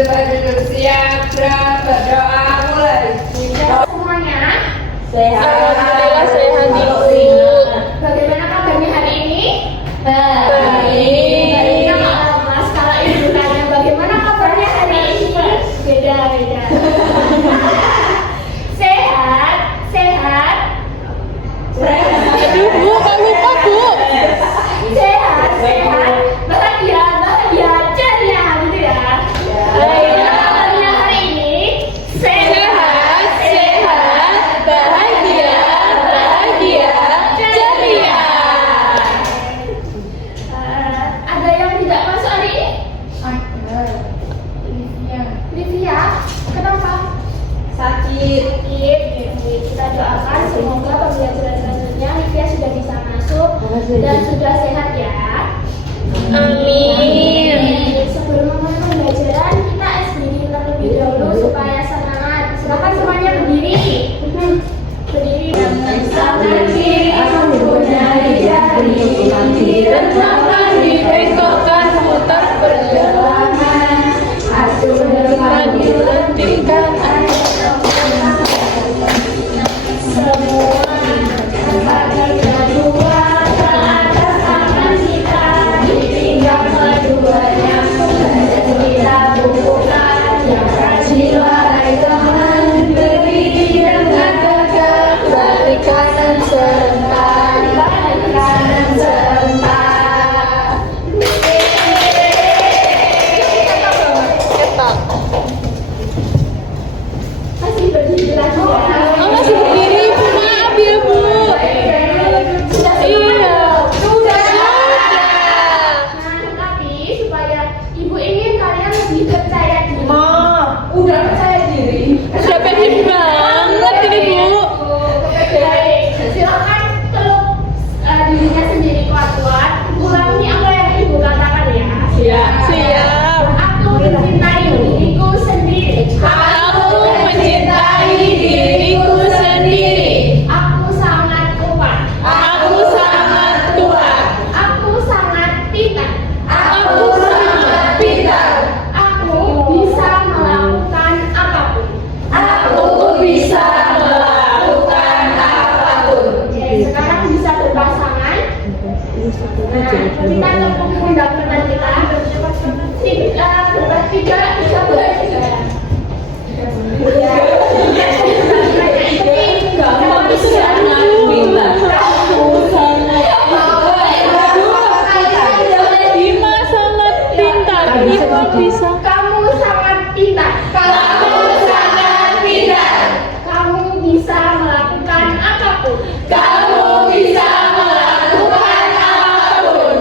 duduk siap, berdoa mulai. Semuanya Sehat. Alhamdulillah sehat Ibu. bagaimana kabarnya hari ini? Baik. Baiknya Mas, kalau Ibu tanya bagaimana kabarnya hari ini? Beda. Sehat, sehat. Aduh Bu, kok lupa Bu? Sehat, bahagia, ceria gitu ya. Bagaimana kabarnya hari ini? Sehat, bahagia, ceria. Ada yang tidak masuk hari ini? Livia, kenapa? Sakit. Kita doakan semoga pembelajaran selanjutnya Livia sudah bisa masuk dan sudah sehat ya. Amin. Sebelum memulai pembelajaran kita SBD terlebih dahulu supaya semangat. Silakan semuanya berdiri. Berdiri. Sangat kiri mempunyai jari dan tangan dibengkokkan putar berjalanan. Asuh depan dilentingkan semua bagi kedua ke atas tangan kita dipinggang keduanya kita bukukan yang kasihlah tangan berdiri dengan tegak balik kanan serentak Ketok. masih berdiri lagi ya. Oh, masih berdiri Bu, maaf ya Bu. Sudah Iya. Sudah. Sudah. Nah, tetapi supaya ibu ingin kalian lebih percaya diri. Udah percaya diri. Udah pede banget ini Bu. Baik, silakan peluk dirinya sendiri kuat-kuat. Ulangi apa yang ibu katakan ya. Siap. Aku mencintai diriku sendiri. Aku mencintai diriku sendiri. Aku sangat kuat. Aku sangat kuat. Aku sangat pintar. Aku sangat pintar. Aku bisa melakukan apapun. Aku bisa melakukan apapun. Oke, sekarang bisa berpasangan. Nah, kita tepuk pundak teman kita. Tiga, boleh. Bima sangat pintar. Bima bisa. Kamu sangat pintar. Kamu sangat pintar. Kamu bisa melakukan apapun. Kamu bisa melakukan apapun.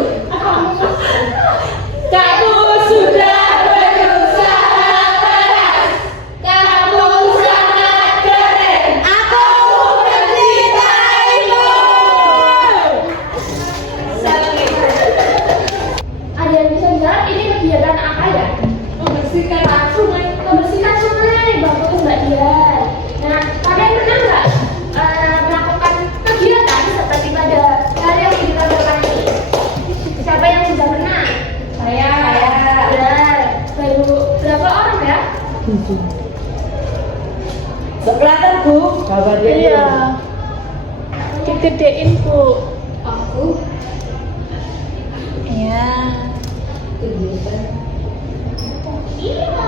Kamu sudah berusaha keras. Kamu sangat keren. Aku mencintaimu. Ada yang bisa jawab ini kegiatan apa ya? Membersihkan sungai. Membersihkan sungai, bagus Mbak Dian. Nah, kalian pernah nggak melakukan kegiatan seperti pada hari yang kita lakukan ini? Siapa yang sudah pernah? Saya. Benar. Baru berapa orang ya? Kelihatan Bu. Kabar Iya. Digedein Bu. Aku. Iya. Iya.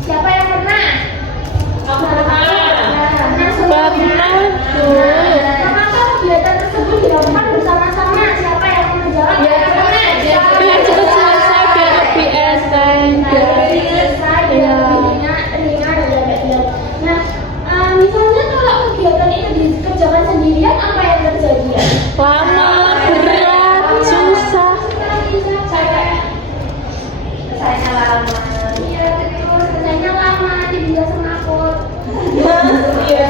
Siapa yang pernah? Aku pernah. Pernah, Bu. Apakah kegiatan tersebut dilakukan bersama-sama? Siapa yang mau menjawab? Ya, biar cepat selesai biar lebih enteng. Nah, misalnya kalau kegiatan itu dikerjakan sendirian, apa yang terjadi ya? Lama, berat, susah. Selesainya lama. Iya, terus selesainya lama, tidak semaput. Iya,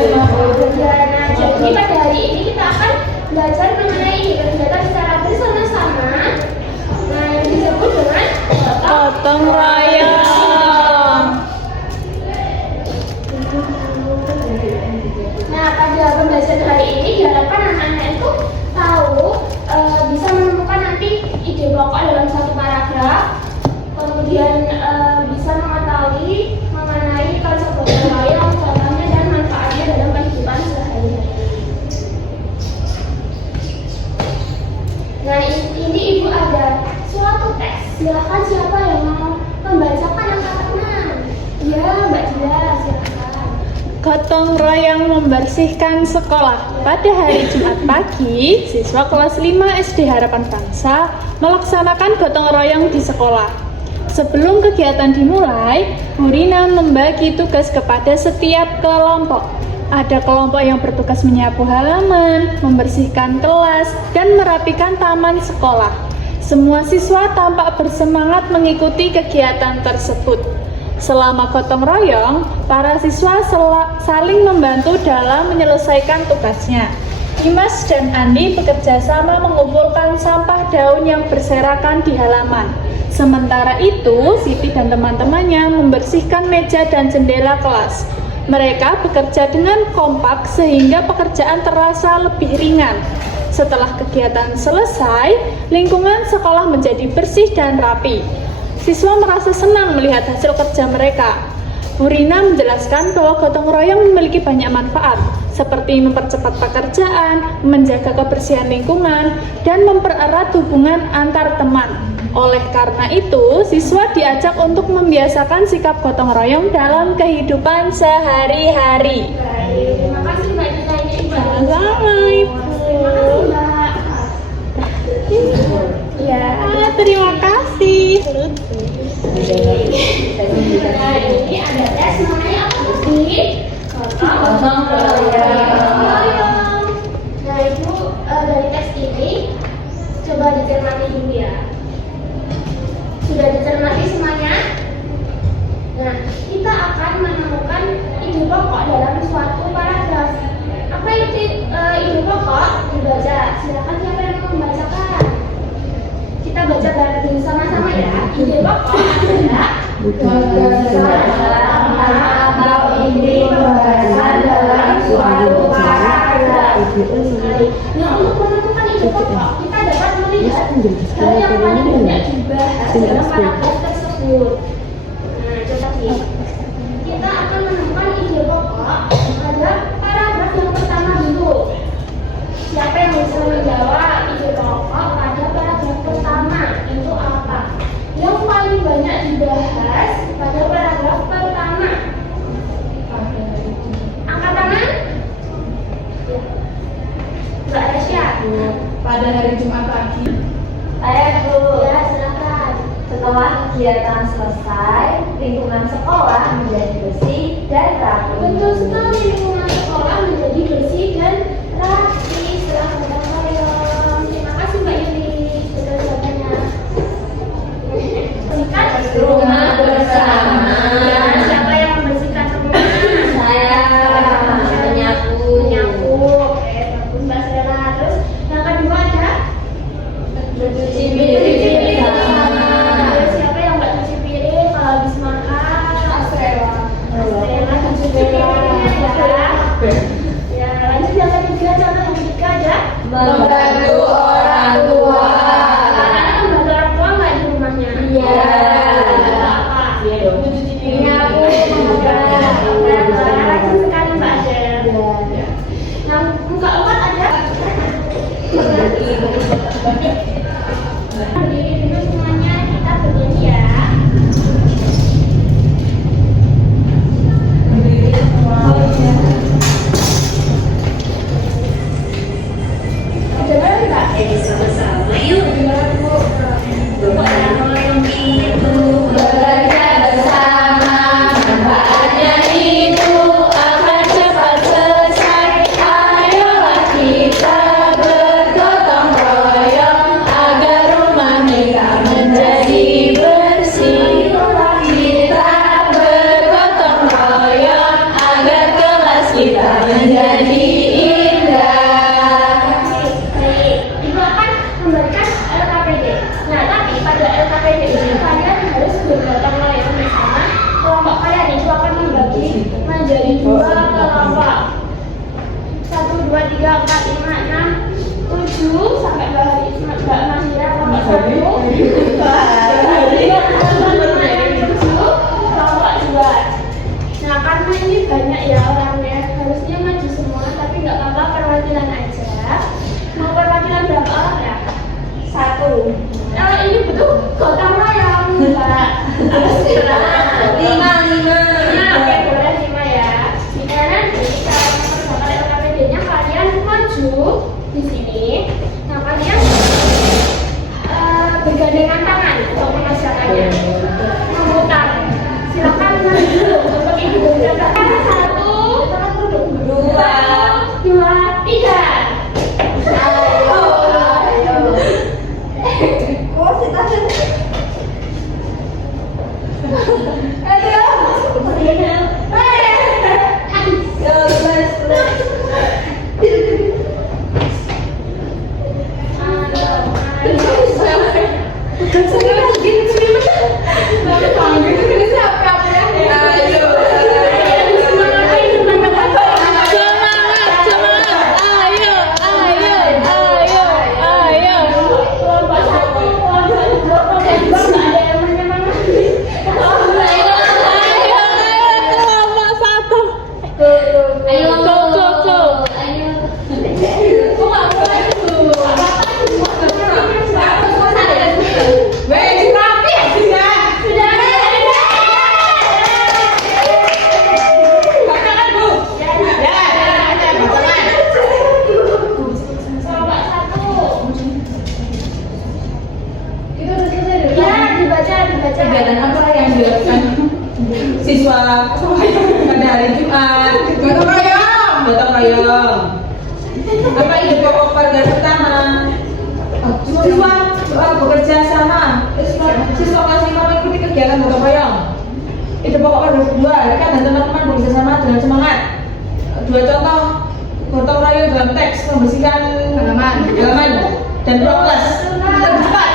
Nah, jadi pada hari ini kita akan belajar mengenai ini kegiatan secara bersama-sama. Nah, yang disebut dengan Gotong royong. Nah, pada pembahasan hari ini diharapkan anak-anak itu tahu bisa menemukan nanti ide pokok dalam satu paragraf, kemudian bisa mengetahui Silahkan siapa yang mau membacakan angkatnya? Ya, Mbak Dia, silahkan. Gotong royong membersihkan sekolah. Pada hari Jumat pagi, siswa kelas 5 SD Harapan Bangsa melaksanakan gotong royong di sekolah. Sebelum kegiatan dimulai, Bu Rina membagi tugas kepada setiap kelompok. Ada kelompok yang bertugas menyapu halaman, membersihkan kelas, dan merapikan taman sekolah. Semua siswa tampak bersemangat mengikuti kegiatan tersebut. Selama gotong royong, para siswa saling membantu dalam menyelesaikan tugasnya. Dimas dan Andi bekerja sama mengumpulkan sampah daun yang berserakan di halaman. Sementara itu, Siti dan teman-temannya membersihkan meja dan jendela kelas. Mereka bekerja dengan kompak sehingga pekerjaan terasa lebih ringan. Setelah kegiatan selesai, lingkungan sekolah menjadi bersih dan rapi. Siswa merasa senang melihat hasil kerja mereka. Bu Rina menjelaskan bahwa gotong royong memiliki banyak manfaat, seperti mempercepat pekerjaan, menjaga kebersihan lingkungan, dan mempererat hubungan antar teman. Oleh karena itu, siswa diajak untuk membiasakan sikap gotong royong dalam kehidupan sehari-hari. Baik, terima kasih Mbak Dina, ini Ibu. Sama-sama, Ibu. Terima kasih Mbak. Ya, terima kasih. Nah, ini ada tes namanya apa sih? Gotong royong. Nah, Ibu, dari tes ini coba dicermati dulu ya. Sudah dicermati semuanya? Nah, kita akan menemukan ide pokok dalam suatu paragraf. Apa itu ide pokok? Dibaca. Silakan siapa yang mau membacakan. Kita baca bareng dulu sama-sama ya. Ide pokok adalah berdasarkan atau inti pembahasan dalam suatu paragraf. Nah, untuk menentukan ide pokok, kita dapat melihat hal yang paling banyak dibahas dalam paragraf tersebut. Nah, coba sih. Kita akan menemukan ide pokok pada paragraf yang pertama dulu. Siapa yang bisa menjawab ide pokok pada paragraf pertama itu apa? Yang paling banyak dibahas pada paragraf pertama. Angkat tangan. Ya. Mbak Rasya. Pada hari Jumat pagi, Saya Bu, Ya, silakan. setelah kegiatan selesai, lingkungan sekolah menjadi bersih dan rapi. Betul sekali, lingkungan sekolah menjadi bersih dan rapi setelah gotong royong. Terima kasih Mbak Yuni. Betul jawabannya. Bersihkan rumah bersama. Ya, siapa yang membersihkan rumah? Saya menyapu. Menyapu. Oke, bagus Mbak Sela. Terus yang kedua ada Mencuci cuci piring piring. bersama. Terus siapa yang nggak cuci piring kalau habis makan? Astela. Astela cuci piringnya ya. Ya, lanjut yang ketiga, contoh yang ketiga ada Membantu orang tua. anak-anak membantu orang tua nggak di rumahnya? Iya. Membantu apa? Iya dong. Mencuci piring. Menyapu, memasak. Rajin sekali Mbak Adel. Yang keempat ada berdiri dulu semuanya, kita berdiri ya. Dengar nggak? Sama-sama yuk. Gotong royong itu bekerja bersama. Manfaatnya itu akan cepat selesai. Ayolah kita bergotong royong agar rumah kita menjadi bersih. Kita bergotong royong agar kelas kita menjadi indah. Baik, Ibu akan memberikan LKPD. Nah, tapi pada LKPD ini kalian harus bergotong royong bersama kelompok kalian. Itu akan membagi menjadi dua kelompok. 1, 2, 3, 4, 5, 6, 7 sampai Mbak Mahira kelompok 1. Kelompok 2. Nah, karena ini banyak ya orangnya, harusnya maju semua, tapi nggak apa-apa, perwakilan aja. Mau perwakilan berapa orang ya? 1. Ini betul gotong royong Kegiatan apa yang dilakukan siswa pada hari Jumat? Gotong royong. Gotong royong. Apa ide pokok pada pertama? Siswa bekerja sama. Siswa kelas 5 mengikuti kegiatan gotong royong. Ide pokok pada kedua, kan dan teman-teman bekerja sama dengan semangat. Dua contoh gotong royong dalam teks membersihkan halaman dan prokes. Kita cepat.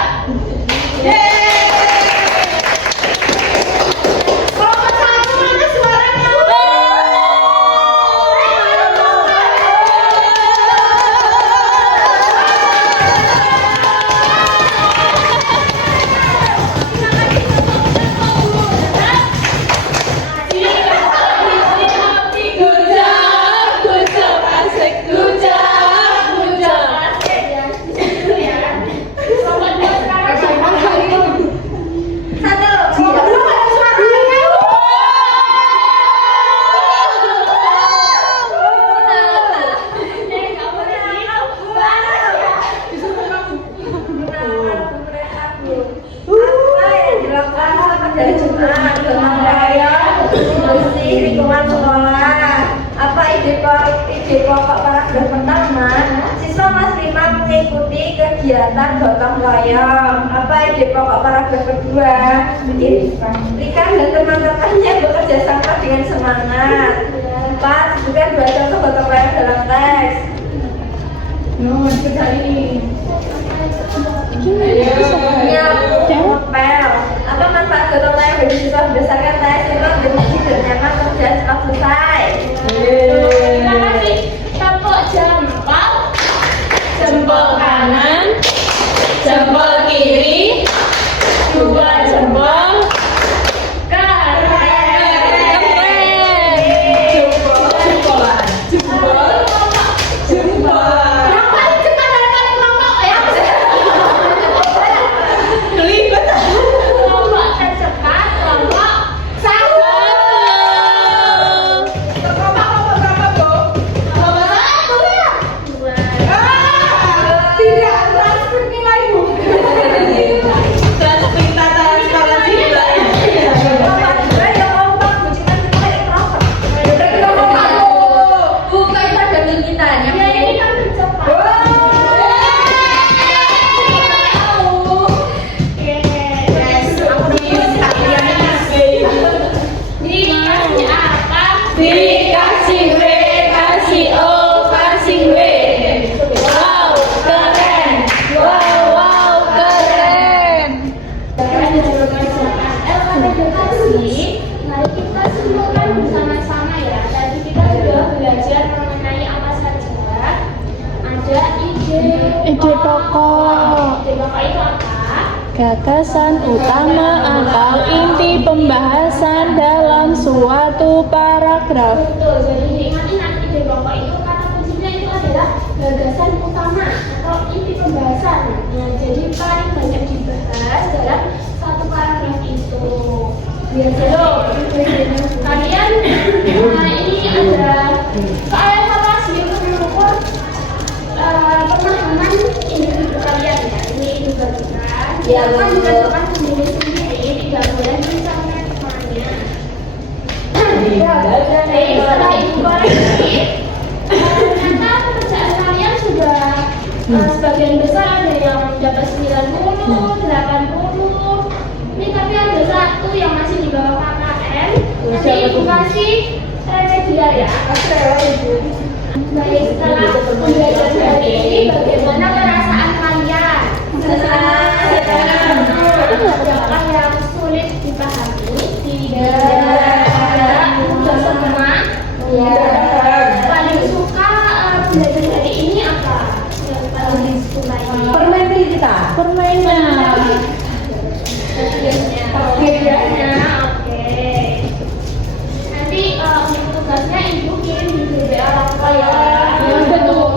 Dari Jumat, gotong royong, bersih lingkungan sekolah. Apa ide pokok paragraf pertama? Siswa kelas 5 mengikuti kegiatan gotong royong. Apa ide pokok paragraf kedua? Rika dan teman-temannya bekerja sama dengan semangat. 4. Sebutkan 2 contoh gotong royong dalam teks. Kerja ini. Nyapu, ngepel. Apa manfaat gotong royong bagi siswa berdasarkan teks? Memang bersih dan nyaman kerja cepat selesai. Terima kasih. Tepuk jempol. Jempol kanan, jempol kiri, dua jempol. Ide pokok. Ide pokok itu apa? Gagasan utama atau inti pembahasan dalam suatu paragraf. Betul, jadi diingat-ingat ide pokok itu kata kuncinya itu adalah gagasan utama atau inti pembahasan. Nah, jadi paling banyak dibahas dalam satu paragraf itu. Kalian ini ada soal evaluasi untuk mengukur pemahaman individu kalian ya. Ini diberikan. Ya, Kan betul. ditentukan sendiri-sendiri, tidak boleh mencapai temannya. Jadi setelah ibu koreksi, ternyata pekerjaan kalian sudah sebagian besar ada yang dapat 90, 80. Ini tapi ada satu yang masih di bawah KKM. Nanti ibu kasih remedial ya. Baik, setelah pembelajaran hari ini, bagaimana perasaan kalian? Senang.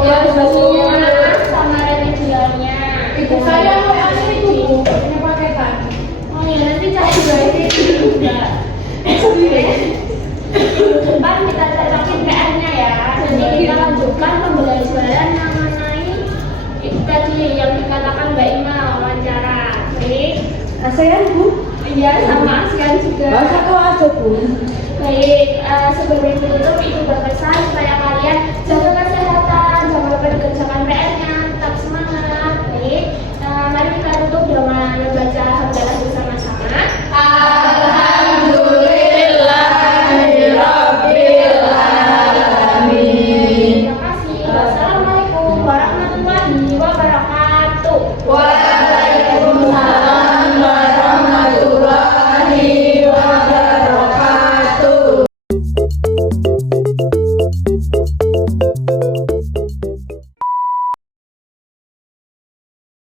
tugasnya sama remedialnya. Itu saya mau asli itu Bu, ini paketan. Oh ya, nanti cari berarti juga. Minggu depan kita cocokin PR-nya ya. Jadi kita lanjutkan pembelajaran yang mengenai itu tadi yang dikatakan Mbak Ima wawancara. Baik. ASEAN Bu. Iya, sama ASEAN juga. Satu aja Bu. Baik, sebelum ditutup itu berpesan supaya kalian jaga kesehatan, jangan lupa dikerjakan PR-nya, tetap semangat. Baik, mari kita tutup